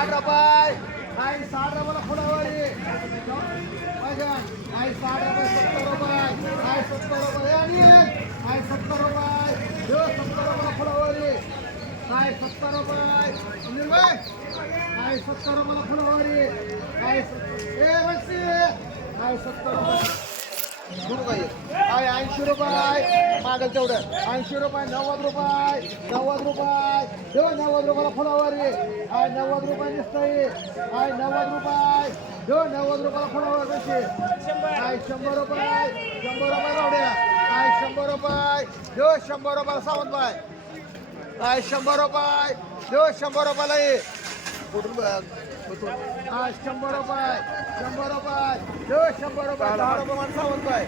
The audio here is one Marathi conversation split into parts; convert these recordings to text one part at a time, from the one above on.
साठ रुपये आई साठ रुपयाला फुलावरी आई साठ रुपये सत्तर रुपये आई सत्तर रुपये आणि आई सत्तर रुपये ह्यो सत्तर रुपयाला फुलावरी आई सत्तर रुपये सुनील भाई आई सत्तर रुपयाला फुलावरी आई ए बसी आई सत्तर रुपये. सुरू आहे ऐंशी रुपये. मागल तेवढं. ऐंशी रुपये नव्वद रुपये. नव्वद रुपये. देव नव्वद रुपयाला फुलावर. ये आय नव्वद रुपये दिसतंय. आय नव्वद रुपये. देव नव्वद रुपयाला फुलावर कसे आय शंभर रुपये. शंभर रुपये लावड्या आय शंभर रुपये. देव शंभर रुपयाला सावंत बाय आय शंभर रुपये. देव शंभर रुपयाला ये कुठून आय शंभर रुपये शंभर रुपये शंभर रुपये दहा रुपये माणसं बाय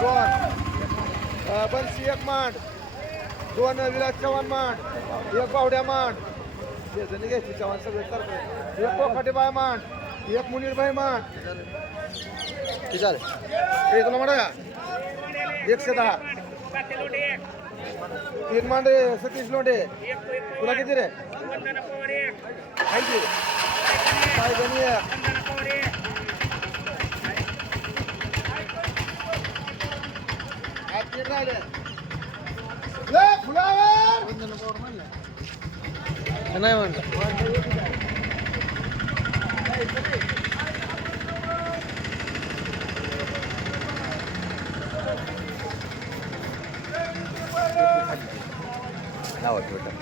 दोन. बन्सी एक मांड. दोन विलास चव्हाण मांड. एक बावड्या मांड. हे जणी घ्यायची चव्हाण सगळे करतो एक कोकाटे बाय मांड. एक मुनीरबाई मांड. ठीक आहे हे तुला म्हणा एकशे दहा. तीन मांडे सतीश लोंढे. तुला किती रे? माहिती काय जणी आहे? आज तीन राहिले. ले, फुलावर! नाही म्हणलं लावा Twitter.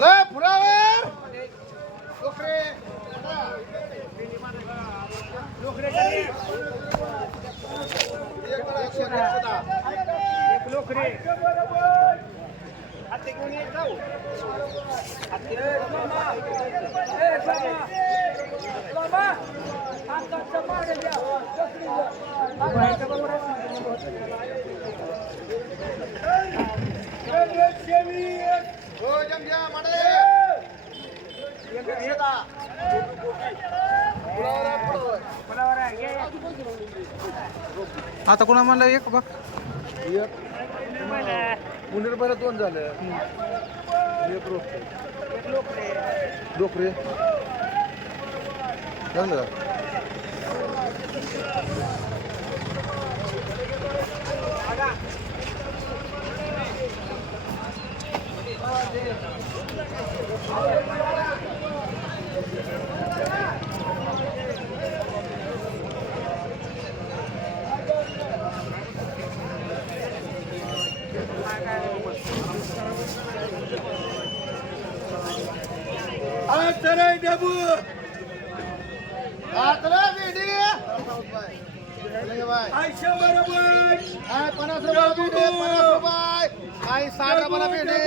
ले, फुलावर! डोकरे. डोकरे खाली. एक बडा, एकशे दहा, एकशे दहा. हो, जमजा, माडे. एकशे दहा. फुलावर आहे, फुलावर. आता कोणा म्हणलं एक बघ. एक मुनीर पहिला दोन झाले. एक रोखरे रोखरे झालं का? आतरा डबू. आतरा बेडी आय पन्नास रुपये बेडी पन्नास रुपये आय साठ रुपयाला बेडी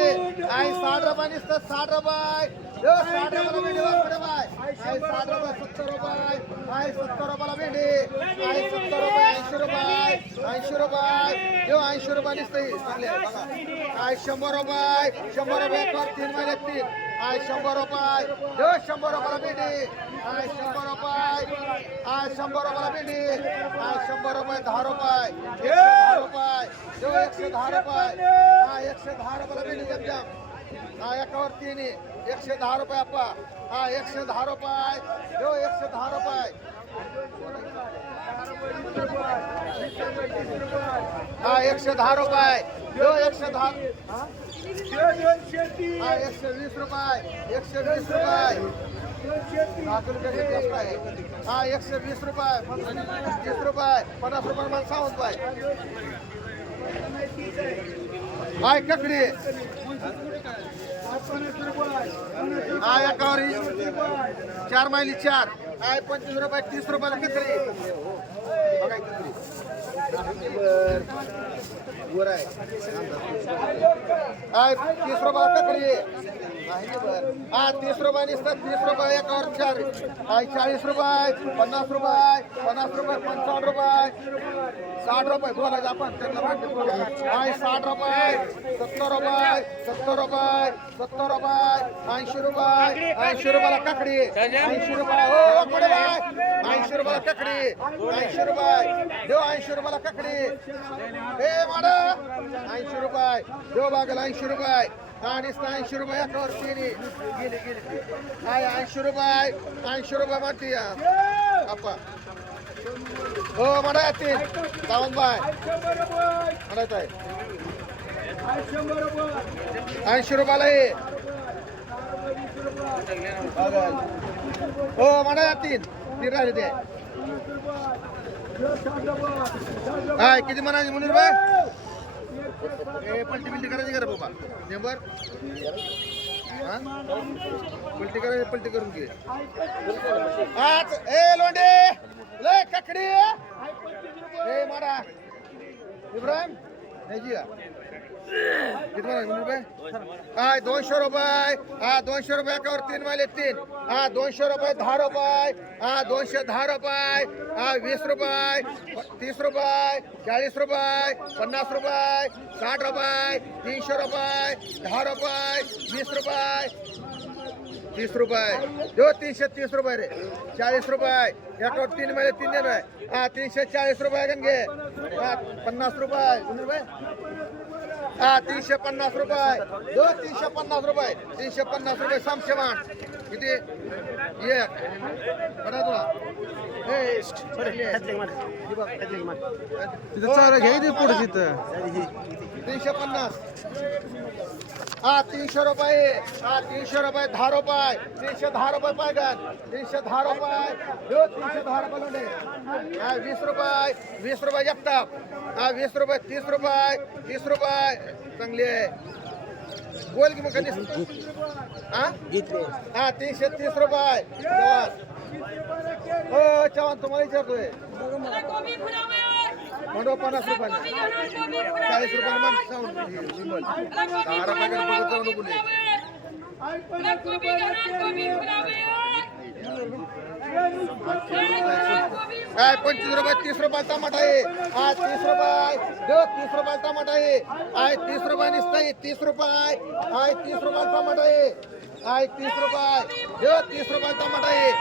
आय साठ रुपये नुसतं साठ रुपये यो, साठ रुपयाला बेडी वाकडे बाय. आय साठ रुपये सत्तर रुपये आय सत्तर रुपयाला बेडी आय सत्तर रुपये ऐंशी रुपये ऐंशी रुपये यो ऐंशी रुपये नुसतं हे. चांगले आहे, बघा. आय शंभर रुपये शंभर रुपये पर तीन महिने तीन. आय शंभर रुपये यो शंभर रुपयाला बेडी आय शंभर रुपये आय शंभर रुपयाला बेडी आय शंभर रुपये दहा रुपये एकशे दहा रुपये यो एकशे दहा रुपये हा एकशे दहा रुपयाला बेडी जम जम हा एकावर तीन एकशे दहा रुपये अप्पा हा एकशे दहा रुपये यो एकशे दहा रुपये हा एकशे दहा रुपये यो एकशे दहा हा? एकशे वीस रुपये एकशे वीस रुपये हा एकशे वीस रुपये तीस रुपये पन्नास रुपये मला सावंत रुपये हाय ककडी। हा एकावर चार मायली चार। हाय पंचवीस रुपये तीस रुपयाला ककडी। तीस रुपयाला तीस रुपये निसतात तीस रुपये एकावर चार चाळीस रुपये पन्नास रुपये पन्नास रुपये पंचावन्न रुपये. साठ रुपये बोलायचं आपण काय साठ रुपये सत्तर रुपये सत्तर रुपये सत्तर रुपये ऐंशी रुपये ऐंशी रुपयाला काकडी. ऐंशी रुपये हो पुढे बाय. ऐंशी रुपयाला काकडी ऐंशी रुपये. देव ऐंशी रुपयाला काकडी. हे माडा. ऐंशी रुपये. देव बागेला ऐंशी रुपये. आणि ऐंशी रुपये एकावर तिन्ही गेली गेली. काय ऐंशी रुपये? ऐंशी रुपये म्हणते आपा. हो म्हणा येतील. सावंत बाय. म्हणत आहे. ऐंशी रुपयाला हे हो म्हणा येतील. तीन राहिले ते. काय किती म्हणायचे मुनीर बाय ए पलटी बिलटी करायची करा बाबा. नेंबर. पलटी करायची पलटी करून घे. आज ए लोंडे. लय ककडी. ए मारा. इब्राहिम. नाही का किती म्हणाले मुनीर दोनशे रुपये. हा दोनशे रुपये एकावर तीन माले तीन. हा दोनशे रुपये दहा रुपये. हा दोनशे दहा रुपये. हा वीस रुपये. तीस रुपये. चाळीस रुपये. पन्नास रुपये. साठ रुपये. तीनशे रुपये. दहा रुपये. वीस रुपये. तीस रुपये. जो तीनशे तीस रुपये रे. चाळीस रुपये. एकावर तीन महिने तीन आहे हा तीनशे चाळीस रुपये गंगे हा पन्नास रुपये. रुपये. हा तीनशे पन्नास रुपये. दो तीनशे पन्नास रुपये. तीनशे पन्नास रुपये सामशे मान किती? एक. बरं तुला. ये. हे. चारा पुढे तिथं. तीनशे पन्नास. हा तीनशे रुपये. हा तीनशे रुपये दहा रुपये. तीनशे दहा रुपये पाहिजे तीनशे दहा रुपये. देऊ तीनशे दहा रुपये लोंढे हा वीस रुपये. वीस रुपये जगताप. हा वीस रुपये तीस रुपये. तीस रुपये. चांगली आहे. बोल की मग कधी? हा? हा तीनशे तीस रुपये. हो चव्हाण तुम्हाला विचारतोय. मंडो पन्नास रुपयाने चाळीस रुपयाने मग जाऊन दहा रुपयाकडे बघत जाऊ नको काय पंचवीस रुपये तीस रुपये टमाटा आहे. आय तीस रुपये देऊ तीस रुपये टमाटा आहे. आय तीस रुपये निसताय तीस रुपये. आय तीस रुपये टमाटा आहे. आय तीस रुपये देऊ तीस रुपये टमाटा आहे.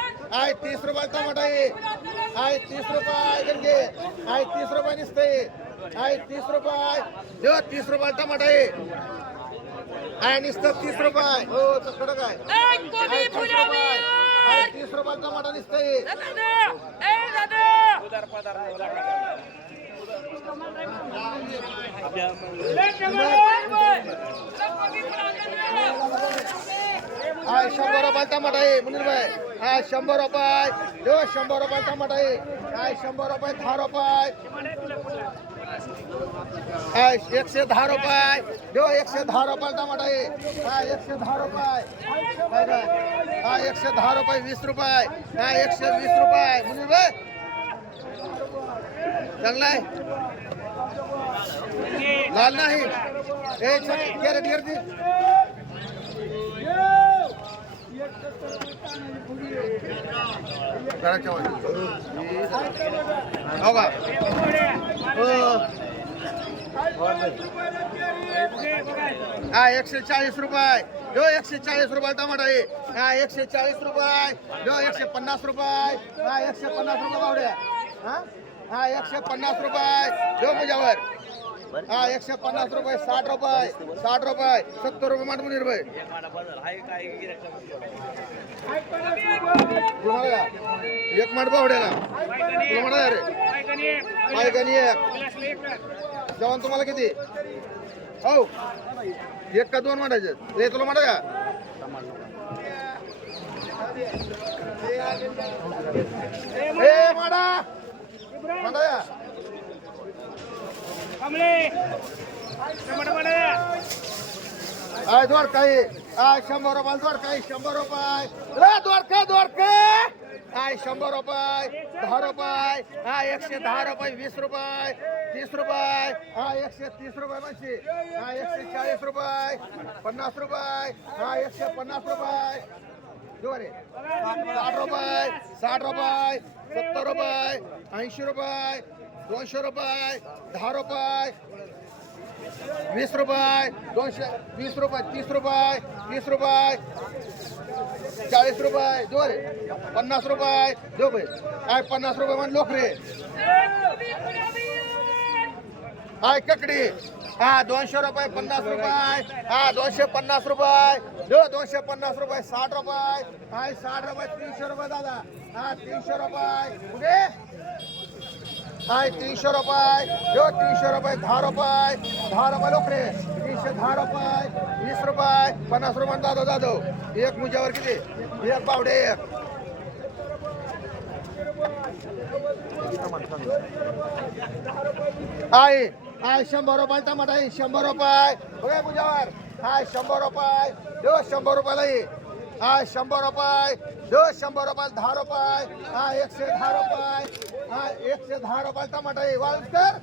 आय तीस रुपये टमाटा आहे. आय तीस रुपये गंगे आय तीस रुपये निसताय आय तीस रुपये. तीस रुपये टमाटा आहे. आय निसतं तीस रुपये. हो तकडं काय आय तीस रुपये. टमाटा निसताय हाय शंभर रुपये टमाटा आहे मुनीर भाई शंभर रुपये. देव शंभर रुपये टमाटा. आहे शंभर रुपये दहा रुपये. हाय एकशे दहा रुपये. देव एकशे दहा रुपये टमाटा. आहे काय एकशे दहा रुपये. काय एकशे दहा रुपये वीस रुपये. काय एकशे वीस रुपये. मुनीर भाई. चांगला आहे? लाल नाही. ए कॅरेट गर्दी हो का हा एकशे चाळीस रुपये. जो एकशे चाळीस रुपये टमाटा आहे. हा एकशे चाळीस रुपये. जो एकशे पन्नास रुपये. हा एकशे पन्नास रुपये हा? हा एकशे पन्नास रुपये. जो मुजावर हा एकशे पन्नास रुपये साठ रुपये साठ रुपये सत्तर रुपये माठ मुनीर तुम्हाला एक माठ बावड्याला. तुला म्हणा रे. पायगणी एक. जेवण तुम्हाला किती? हो. एक का दोन माठाचे? हे तुला म्हणा का? ए माडा माडा आय कमले टमाटर काय शंभर रुपये द्वारकाई शंभर रुपये. रे द्वारका द्वारका आय शंभर रुपये. दहा रुपये. हा एकशे दहा रुपये वीस रुपये. तीस रुपये. हा एकशे तीस रुपये म्हणजे हा एकशे चाळीस रुपये. पन्नास रुपये. हा एकशे पन्नास रुपये. साठ रुपये साठ रुपये सत्तर रुपये ऐंशी रुपये. दोनशे रुपये दहा रुपये वीस रुपये दोनशे वीस रुपये तीस रुपये तीस रुपये चाळीस रुपये दोन पन्नास रुपये जो भाई काय पन्नास रुपये म्हण लोक रे हाय ककडी. हा दोनशे रुपये पन्नास रुपये. हा दोनशे पन्नास रुपये. दो दोनशे पन्नास रुपये साठ रुपये. हाय साठ रुपये तीनशे रुपये दादा. हा तीनशे रुपये. कुठे? हाय तीनशे रुपये दो तीनशे रुपये दहा रुपये दहा रुपये लोकरे तीनशे दहा रुपये वीस रुपये पन्नास रुपये दादा हो दादो एक मुजावर किती? एक पावडे एक. आहे हाय शंभर रुपये टमाटा आहे शंभर रुपये. बघा मुजावर हाय शंभर रुपये दो शंभर रुपयाला ये हाय शंभर रुपये दो शंभर रुपये दहा रुपये. हा एकशे दहा रुपये. हा एकशे दहा रुपये टमाटा आहे वाळकर